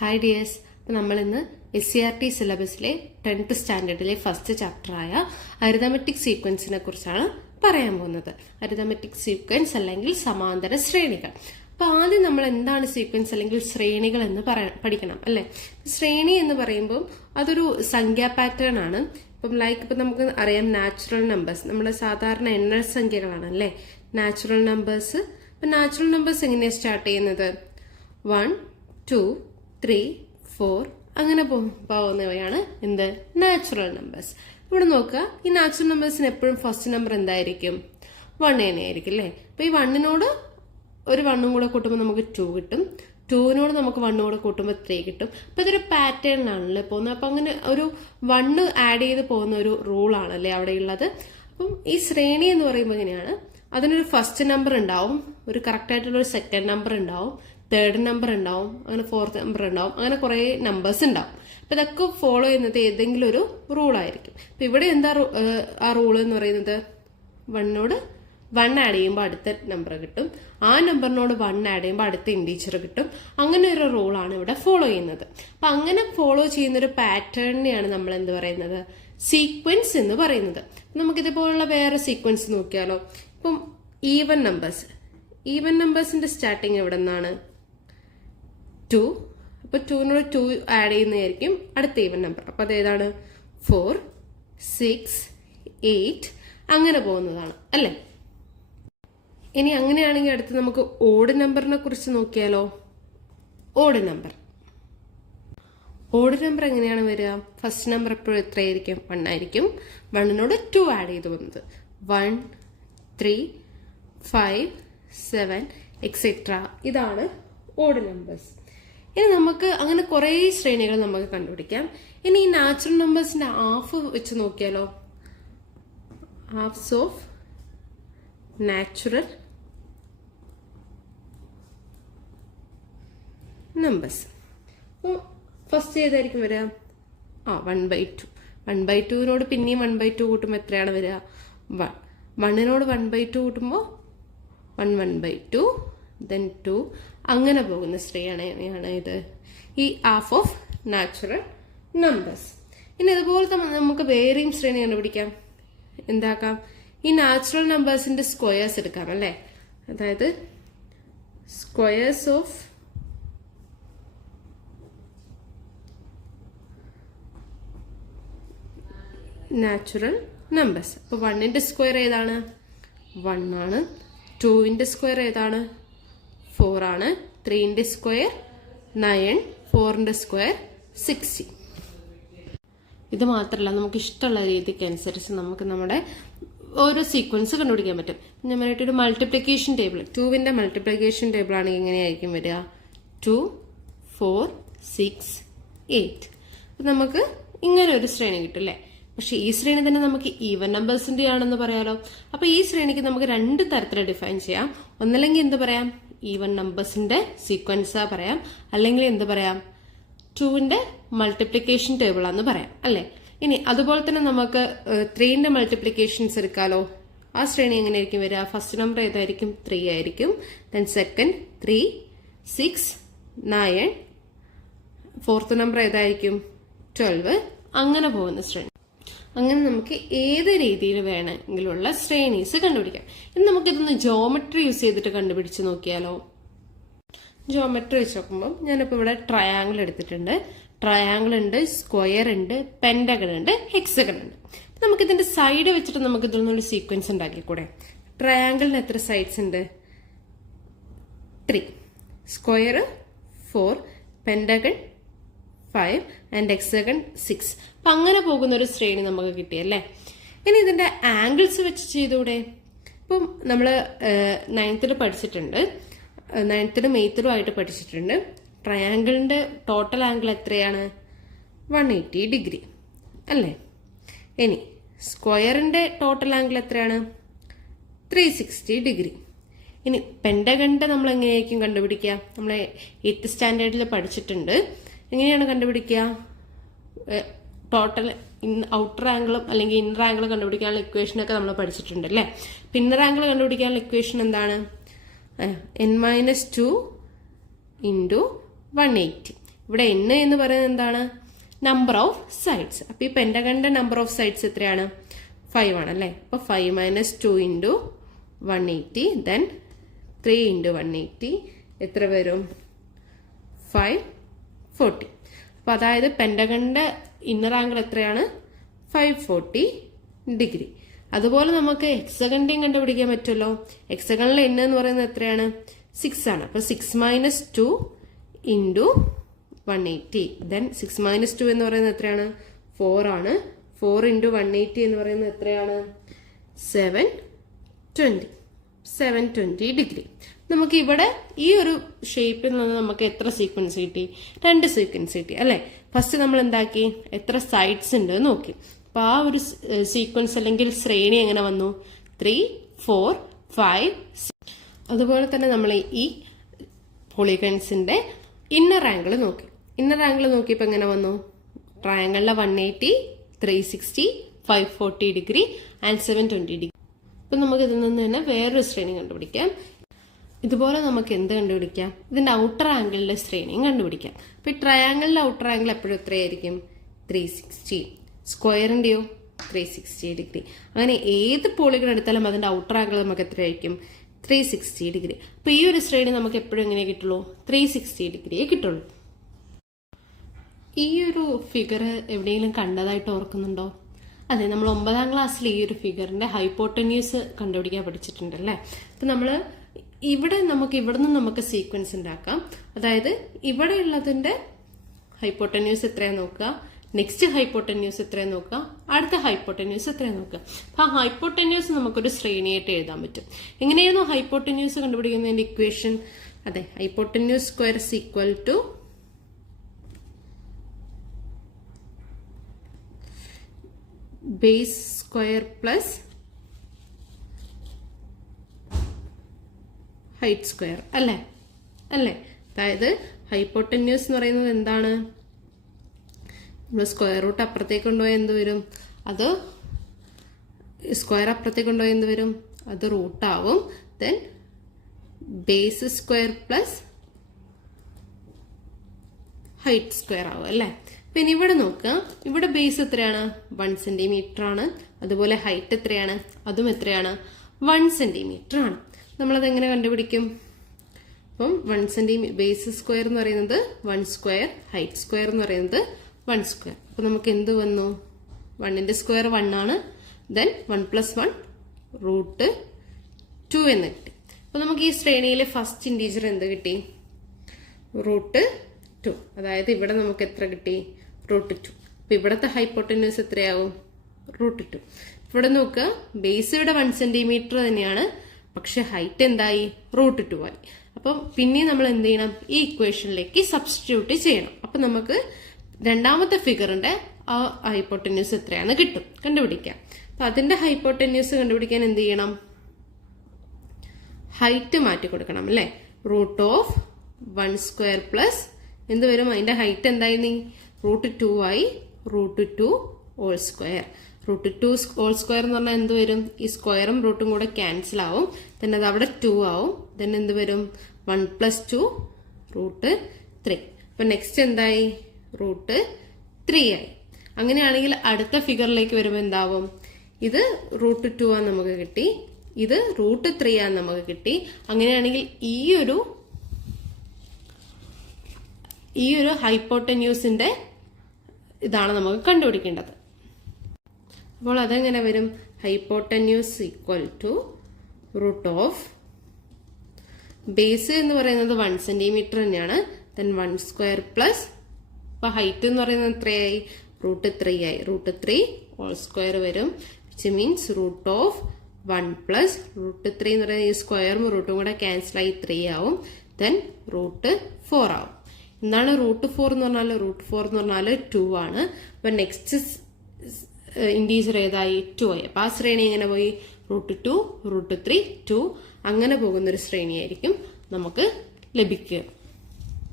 Hi dears. അപ്പോൾ നമ്മളിന്ന് SCERT സിലബസിലെ 10th സ്റ്റാൻഡേർഡിലെ first ചാപ്റ്ററായ arithmetic സീക്വൻസിനെ കുറിച്ചാണ് പറയാൻ പോകുന്നത്. അരിതമെറ്റിക് സീക്വൻസ് അല്ലെങ്കിൽ സമാന്തര ശ്രേണികൾ. അപ്പോൾ ആദ്യം നമ്മൾ എന്താണ് സീക്വൻസ് അല്ലെങ്കിൽ ശ്രേണികൾ എന്ന് പഠിക്കണം അല്ലേ. ശ്രേണി എന്ന് പറയുമ്പോൾ അതൊരു സംഖ്യാ പാറ്റേൺ ആണ്. ഇപ്പം നമുക്ക് അറിയാം നാച്ചുറൽ നമ്പേഴ്സ് നമ്മുടെ സാധാരണ എണ്ണൽ സംഖ്യകളാണ് അല്ലേ നാച്ചുറൽ നമ്പേഴ്സ്. ഇപ്പം നാച്ചുറൽ നമ്പേഴ്സ് എങ്ങനെയാണ് സ്റ്റാർട്ട് ചെയ്യുന്നത്? 1, 2, 3, 4 അങ്ങനെ പോകുന്നവയാണ് എന്ത് നാച്ചുറൽ നമ്പേഴ്സ്. ഇവിടെ നോക്കുക, ഈ നാച്ചുറൽ നമ്പേഴ്സിന് എപ്പോഴും ഫസ്റ്റ് നമ്പർ എന്തായിരിക്കും? 1 തന്നെയായിരിക്കും അല്ലേ. അപ്പൊ ഈ 1 ഒരു 1 കൂടെ കൂട്ടുമ്പോൾ നമുക്ക് 2 കിട്ടും. 2 നമുക്ക് 1 കൂടെ കൂട്ടുമ്പോൾ 3 കിട്ടും. അപ്പൊ ഇതൊരു പാറ്റേണിലാണല്ലേ പോകുന്നത്. അപ്പൊ അങ്ങനെ ഒരു 1 ആഡ് ചെയ്ത് പോകുന്ന ഒരു റൂളാണല്ലേ അവിടെ ഉള്ളത്. അപ്പം ഈ ശ്രേണി എന്ന് പറയുമ്പോൾ എങ്ങനെയാണ്? അതിനൊരു ഫസ്റ്റ് നമ്പർ ഉണ്ടാവും, ഒരു കറക്റ്റ് ആയിട്ടുള്ള ഒരു സെക്കൻഡ് നമ്പർ ഉണ്ടാവും, തേർഡ് നമ്പർ ഉണ്ടാവും, അങ്ങനെ ഫോർത്ത് നമ്പർ ഉണ്ടാവും, അങ്ങനെ കുറെ നമ്പേഴ്സ് ഉണ്ടാവും. അപ്പൊ ഇതൊക്കെ ഫോളോ ചെയ്യുന്നത് ഏതെങ്കിലും ഒരു റൂൾ ആയിരിക്കും. അപ്പൊ ഇവിടെ എന്താ ആ റൂൾ എന്ന് പറയുന്നത്? 1 ആഡ് ചെയ്യുമ്പോൾ അടുത്ത നമ്പർ കിട്ടും, ആ നമ്പറിനോട് 1 ആഡ് ചെയ്യുമ്പോൾ അടുത്ത ഇൻഡീജർ കിട്ടും. അങ്ങനെ ഒരു റൂളാണ് ഇവിടെ ഫോളോ ചെയ്യുന്നത്. അപ്പൊ അങ്ങനെ ഫോളോ ചെയ്യുന്ന ഒരു പാറ്റേണിനെയാണ് നമ്മൾ എന്ത് പറയുന്നത്? സീക്വൻസ് എന്ന് പറയുന്നത്. നമുക്കിതുപോലുള്ള വേറെ സീക്വൻസ് നോക്കിയാലോ. ഇപ്പം ഈവൻ നമ്പേഴ്സിന്റെ സ്റ്റാർട്ടിങ് എവിടെ നിന്നാണ്? 2. അപ്പൊ 2 2 ആഡ് ചെയ്യുന്നതായിരിക്കും അടുത്ത ഈവൻ നമ്പർ. അപ്പൊ അതേതാണ്? 4, 6, 8 അങ്ങനെ പോകുന്നതാണ് അല്ലേ. ഇനി അങ്ങനെയാണെങ്കിൽ അടുത്ത് നമുക്ക് ഓഡ് നമ്പറിനെ കുറിച്ച് നോക്കിയാലോ. ഓഡ് നമ്പർ എങ്ങനെയാണ് വരിക? ഫസ്റ്റ് നമ്പർ എപ്പോഴും എത്രയായിരിക്കും? 1 ആയിരിക്കും. 1 2 ആഡ് ചെയ്ത് വന്നത് 1, 3, 5, 7 എക്സെട്ര. ഇതാണ് ഓഡ് നമ്പേഴ്സ്. ഇനി നമുക്ക് അങ്ങനെ കുറെ ശ്രേണികൾ നമുക്ക് കണ്ടുപിടിക്കാം. ഇനി ഈ നാച്ചുറൽ നമ്പേഴ്സിന്റെ ഹാഫ് വെച്ച് നോക്കിയാലോ. Halves of natural numbers. First ഏതായിരിക്കും വരിക? 1/2. 1/2 പിന്നെയും 1/2 കൂട്ടുമ്പോൾ എത്രയാണ് വരിക? 1. 1 1/2 കൂട്ടുമ്പോൾ 1/2 then 2 അങ്ങനെ പോകുന്ന ശ്രേണിയാണ് ഇത് ഈ ഹാഫ് ഓഫ് നാച്ചുറൽ നമ്പേഴ്സ്. ഇനി അതുപോലെ നമുക്ക് വേറെയും ശ്രേണി കണ്ടുപിടിക്കാം. എന്താക്കാം? ഈ നാച്ചുറൽ നമ്പേഴ്സിന്റെ സ്ക്വയേഴ്സ് എടുക്കാം അല്ലേ. അതായത് സ്ക്വയേഴ്സ് ഓഫ് നാച്ചുറൽ നമ്പേഴ്സ്. അപ്പൊ 1ന്റെ സ്ക്വയർ ഏതാണ്? 1 ആണ്. 2ന്റെ സ്ക്വയർ ഏതാണ്? 4 ആണ്. 3ന്റെ സ്ക്വയർ 9, 4ന്റെ സ്ക്വയർ 60. ഇത് മാത്രമല്ല, നമുക്ക് ഇഷ്ടമുള്ള രീതിക്ക് അനുസരിച്ച് നമുക്ക് നമ്മുടെ ഓരോ സീക്വൻസ് കണ്ടുപിടിക്കാൻ പറ്റും. ഞാൻ പറഞ്ഞിട്ടൊരു മൾട്ടിപ്ലിക്കേഷൻ ടേബിൾ, 2ന്റെ മൾട്ടിപ്ലിക്കേഷൻ ടേബിൾ ആണെങ്കിൽ എങ്ങനെയായിരിക്കും വരിക? 2, 4, 6, 8. നമുക്ക് ഇങ്ങനെ ഒരു ശ്രേണി കിട്ടും അല്ലേ. പക്ഷെ ഈ ശ്രേണി തന്നെ നമുക്ക് ഈവൻ നമ്പേഴ്സിന്റെ ആണെന്ന് പറയാലോ. അപ്പൊ ഈ ശ്രേണിക്ക് നമുക്ക് 2 തരത്തിൽ ഡിഫൈൻ ചെയ്യാം. ഒന്നല്ലെങ്കിൽ എന്ത് പറയാം? ഈവൻ നമ്പേഴ്സിന്റെ സീക്വൻസാ പറയാം, അല്ലെങ്കിൽ എന്ത് പറയാം? 2ന്റെ മൾട്ടിപ്ലിക്കേഷൻ ടേബിൾ ആണെന്ന് പറയാം അല്ലെ. ഇനി അതുപോലെ തന്നെ നമുക്ക് 3ന്റെ മൾട്ടിപ്ലിക്കേഷൻസ് എടുക്കാലോ. ആ ശ്രേണി എങ്ങനെയായിരിക്കും വരിക? ഫസ്റ്റ് നമ്പർ ഏതായിരിക്കും? 3 ആയിരിക്കും. Then second 3, 6, 9. ഫോർത്ത് നമ്പർ ഏതായിരിക്കും? 12. അങ്ങനെ പോകുന്ന ശ്രേണി. അങ്ങനെ നമുക്ക് ഏത് രീതിയിൽ വേണമെങ്കിലുള്ള ശ്രേണീസ് കണ്ടുപിടിക്കാം. ഇനി നമുക്കിതൊന്ന് ജോമെട്രി യൂസ് ചെയ്തിട്ട് കണ്ടുപിടിച്ച് നോക്കിയാലോ. ജോമെട്രി വെച്ച് നോക്കുമ്പോൾ ഞാനിപ്പോൾ ഇവിടെ ട്രയാങ്കിൾ എടുത്തിട്ടുണ്ട്. ട്രയാങ്കിൾ ഉണ്ട്, സ്ക്വയർ ഉണ്ട്, പെന്റഗൺ ഉണ്ട്, ഹെക്സഗൺ ഉണ്ട്. നമുക്കിതിന്റെ സൈഡ് വെച്ചിട്ട് നമുക്ക് ഇതിലൊന്നൊരു സീക്വൻസ് ഉണ്ടാക്കിക്കൂടെ? ട്രയാങ്കിളിന് എത്ര സൈഡ്സ് ഉണ്ട്? 3. Square 4, pentagon 5 and hexagon 6. അപ്പൊ അങ്ങനെ പോകുന്ന ഒരു ശ്രേണി നമുക്ക് കിട്ടിയല്ലേ. ഇനി ഇതിന്റെ ആംഗിൾസ് വെച്ച് ചെയ്തൂടെ? ഇപ്പം നമ്മള് 9th പഠിച്ചിട്ടുണ്ട്, 9th 8th ആയിട്ട് പഠിച്ചിട്ടുണ്ട്. ട്രയാങ്കിളിന്റെ ടോട്ടൽ ആംഗിൾ എത്രയാണ്? 180 ഡിഗ്രി അല്ലേ. ഇനി സ്ക്വയറിന്റെ ടോട്ടൽ ആംഗിൾ എത്രയാണ്? 360 ഡിഗ്രി. ഇനി പെന്റഗണിന്റെ നമ്മൾ എങ്ങനെയായിരിക്കും കണ്ടുപിടിക്കുക? നമ്മൾ 8th സ്റ്റാൻഡേർഡിൽ പഠിച്ചിട്ടുണ്ട്. എങ്ങനെയാണ് കണ്ടുപിടിക്കുക? ടോട്ടൽ ഔട്ടർ ആംഗിളും അല്ലെങ്കിൽ ഇന്നർ ആംഗിളും കണ്ടുപിടിക്കാനുള്ള ഇക്വേഷനൊക്കെ നമ്മൾ പഠിച്ചിട്ടുണ്ട് അല്ലേ. ഇന്നർ ആംഗിൾ കണ്ടുപിടിക്കാനുള്ള ഇക്വേഷൻ എന്താണ്? n - 2 × 180. ഇവിടെ n എന്ന് പറയുന്നത് എന്താണ്? Number of sides. അപ്പൊ ഈ പെന്റഗണിന്റെ നമ്പർ ഓഫ് സൈഡ്സ് എത്രയാണ്? 5 ആണ് അല്ലേ? അപ്പൊ 5 മൈനസ് 2 ഇൻറ്റു 180 ദെൻ 3 ഇൻറ്റു 180 എത്ര വരും? 540. അപ്പൊ അതായത് പെന്റഗണിന്റെ ഇന്നർ ആംഗിൾ എത്രയാണ്? 540 ഡിഗ്രി. അതുപോലെ നമുക്ക് ഹെക്സഗണിന്റെയും കണ്ടുപിടിക്കാൻ പറ്റുമല്ലോ. ഹെക്സഗണിലെ n എന്ന് പറയുന്നത് എത്രയാണ്? 6 ആണ്. അപ്പൊ 6 മൈനസ് 2 ഇൻറ്റു 180 ദെൻ 6 മൈനസ് 2 എന്ന് പറയുന്നത് എത്രയാണ്? 4 ആണ്. 4 ഇൻറ്റു 180 എന്ന് പറയുന്നത് എത്രയാണ്? 720 ഡിഗ്രി. നമുക്ക് ഇവിടെ ഈ ഒരു ഷേപ്പിൽ നിന്ന് നമുക്ക് എത്ര സീക്വൻസ് കിട്ടി? 2 സീക്വൻസ് കിട്ടി അല്ലെ? ഫസ്റ്റ് നമ്മൾ എന്താക്കി? എത്ര സൈഡ്സ് ഉണ്ട് നോക്കി. അപ്പൊ ആ ഒരു സീക്വൻസ് അല്ലെങ്കിൽ ശ്രേണി എങ്ങനെ വന്നു? 3, 4, 5, 6. അതുപോലെ തന്നെ നമ്മൾ ഈ പോളിഗൺസിന്റെ ഇന്നർ ആംഗിൾ നോക്കി. ഇന്നർ ആംഗിൾ നോക്കിയപ്പോൾ എങ്ങനെ വന്നു? ട്രയാംഗിളിലെ 180, 360, 540 ഡിഗ്രി ആൻഡ് 720 ഡിഗ്രി. അപ്പൊ നമുക്ക് ഇതിൽ നിന്ന് തന്നെ വേറൊരു ശ്രേണി കണ്ടുപിടിക്കാം. ഇതുപോലെ നമുക്ക് എന്ത് കണ്ടുപിടിക്കാം? ഇതിന്റെ ഔട്ടർ ആംഗിളിലെ ശ്രേണിയും കണ്ടുപിടിക്കാം. അപ്പൊ ഈ ട്രയാംഗിളിലെ ഔട്ടർ ആംഗിൾ എപ്പോഴും എത്രയായിരിക്കും? 360. സ്ക്വയറിന്റെയോ? 360 ഡിഗ്രി. അങ്ങനെ ഏത് പോളിഗൺ എടുത്താലും അതിന്റെ ഔട്ടർ ആംഗിൾ നമുക്ക് എത്രയായിരിക്കും? 360 ഡിഗ്രി. അപ്പൊ ഈ ഒരു ശ്രേണി നമുക്ക് എപ്പോഴും എങ്ങനെ കിട്ടുള്ളൂ? 360 ഡിഗ്രിയെ കിട്ടുള്ളൂ. ഈ ഒരു ഫിഗർ എവിടെയെങ്കിലും കണ്ടതായിട്ട് ഓർക്കുന്നുണ്ടോ? അതെ, നമ്മൾ 9ാം ക്ലാസ്സിൽ ഈ ഒരു ഫിഗറിന്റെ ഹൈപ്പോട്ടന്യൂസ് കണ്ടുപിടിക്കാൻ പഠിച്ചിട്ടുണ്ടല്ലേ. അപ്പൊ നമ്മൾ ഇവിടെ നമുക്ക് സീക്വൻസ് ഉണ്ടാക്കാം. അതായത് ഇവിടെ ഉള്ളതിന്റെ ഹൈപ്പോട്ടന്യൂസ് എത്രയാ നോക്കുക, നെക്സ്റ്റ് ഹൈപ്പോട്ടന്യൂസ് എത്രയാ നോക്കുക, അടുത്ത ഹൈപ്പോട്ടന്യൂസ് എത്രയാ നോക്കുക. അപ്പൊ ആ ഹൈപ്പോട്ടന്യൂസ് നമുക്കൊരു ശ്രേണിയായിട്ട് എഴുതാൻ പറ്റും. എങ്ങനെയായിരുന്നു ഹൈപ്പോട്ടന്യൂസ് കണ്ടുപിടിക്കുന്നതിന്റെ ഇക്വേഷൻ? അതെ, hypotenuse square is equal to base square plus height square അല്ലേ? അതായത് ഹൈപ്പോട്ടന്യൂസ് എന്ന് പറയുന്നത് എന്താണ്? നമ്മൾ സ്ക്വയർ റൂട്ട് അപ്പുറത്തേക്ക് കൊണ്ടുപോയാൽ എന്ത് വരും? അത് സ്ക്വയർ അപ്പുറത്തേക്ക് കൊണ്ടുപോയാൽ എന്ത് വരും? അത് റൂട്ടാവും. Then base square plus height square ആവും അല്ലേ? പിന്നെ ഇവിടെ നോക്കുക, ഇവിടെ ബേസ് എത്രയാണ്? 1 സെന്റിമീറ്റർ ആണ്. അതുപോലെ ഹൈറ്റ് എത്രയാണ്? അതും എത്രയാണ്? 1 സെന്റിമീറ്റർ ആണ്. നമ്മളത് എങ്ങനെ കണ്ടുപിടിക്കും? അപ്പം 1 സെന്റിമീറ്റർ ബേസ് സ്ക്വയർ എന്ന് പറയുന്നത് 1 സ്ക്വയർ, ഹൈറ്റ് സ്ക്വയർ എന്ന് പറയുന്നത് 1 സ്ക്വയർ. അപ്പൊ നമുക്ക് എന്ത് വന്നു? 1ന്റെ സ്ക്വയർ 1 ആണ്. ദെൻ 1 + 1 √2 എന്ന് കിട്ടി. അപ്പൊ നമുക്ക് ഈ ശ്രേണിയിലെ ഫസ്റ്റ് ഇൻറ്റീജർ എന്ത് കിട്ടി? √2. അതായത് ഇവിടെ നമുക്ക് എത്ര കിട്ടി? √2. അപ്പൊ ഇവിടത്തെ ഹൈപ്പോട്ടന്യൂസ് എത്രയാവും? √2. ഇവിടെ നോക്കുക, ബേസ് ഇവിടെ 1 സെന്റിമീറ്റർ തന്നെയാണ്, പക്ഷെ ഹൈറ്റ് എന്തായി? √2 ആയി. അപ്പം പിന്നെ നമ്മൾ എന്ത് ചെയ്യണം? ഈ ഇക്വേഷനിലേക്ക് സബ്സ്റ്റിറ്റ്യൂട്ട് ചെയ്യണം. അപ്പൊ നമുക്ക് രണ്ടാമത്തെ ഫിഗറിന്റെ ആ ഹൈപ്പോട്ടന്യൂസ് എത്രയാണെന്ന് കിട്ടും, കണ്ടുപിടിക്കാം. അപ്പൊ അതിന്റെ ഹൈപ്പോട്ടന്യൂസ് കണ്ടുപിടിക്കാൻ എന്ത് ചെയ്യണം? ഹൈറ്റ് മാറ്റി കൊടുക്കണം അല്ലെ? √1 സ്ക്വയർ പ്ലസ് എന്ത് വരും? അതിന്റെ ഹൈറ്റ് എന്തായിരുന്നു? √2 ആയി. √2 ഹോൾ സ്ക്വയർ. √2 ഹോൾ സ്ക്വയർ എന്ന് പറഞ്ഞാൽ എന്ത് വരും? ഈ സ്ക്വയറും റൂട്ടും കൂടെ ക്യാൻസൽ ആവും. then അത് അവിടെ 2 ആവും. then എന്ത് വരും? 1 + 2 √3. അപ്പൊ നെക്സ്റ്റ് എന്തായി? √3 ആയി. അങ്ങനെയാണെങ്കിൽ അടുത്ത ഫിഗറിലേക്ക് വരുമ്പോൾ എന്താവും? ഇത് √2 ആണ് നമുക്ക് കിട്ടി, ഇത് √3 ആണ് നമുക്ക് കിട്ടി. അങ്ങനെയാണെങ്കിൽ ഈ ഒരു ഹൈപ്പോട്ടന്യൂസിന്റെ ഇതാണ് നമുക്ക് കണ്ടുപിടിക്കേണ്ടത്. അപ്പോൾ അതെങ്ങനെ വരും? ഹൈപ്പോട്ടന്യൂസ് ഈക്വൽ ടു √, ബേസ് എന്ന് പറയുന്നത് 1 സെന്റിമീറ്റർ തന്നെയാണ്. then 1 സ്ക്വയർ പ്ലസ്, അപ്പൊ ഹൈറ്റ് എന്ന് പറയുന്നത് എത്രയായി? √3 ആയി. √3 ഹോൾ സ്ക്വയർ വരും, വിച്ച് മീൻസ് √1 പ്ലസ് √3 എന്ന് പറയുന്നത് ഈ സ്ക്വയറും റൂട്ടും കൂടെ ക്യാൻസൽ ആയി 3 ആവും. then √4 ആവും. എന്താണ് √4 എന്ന് പറഞ്ഞാൽ? √4 എന്ന് പറഞ്ഞാൽ 2 ആണ്. അപ്പൊ നെക്സ്റ്റ് ഇൻറ്റീജർ ഏതായി? 2 ആയി. അപ്പൊ ആ ശ്രേണി എങ്ങനെ പോയി? √2, √3, 2 അങ്ങനെ പോകുന്നൊരു ശ്രേണിയായിരിക്കും നമുക്ക് ലഭിക്കുക.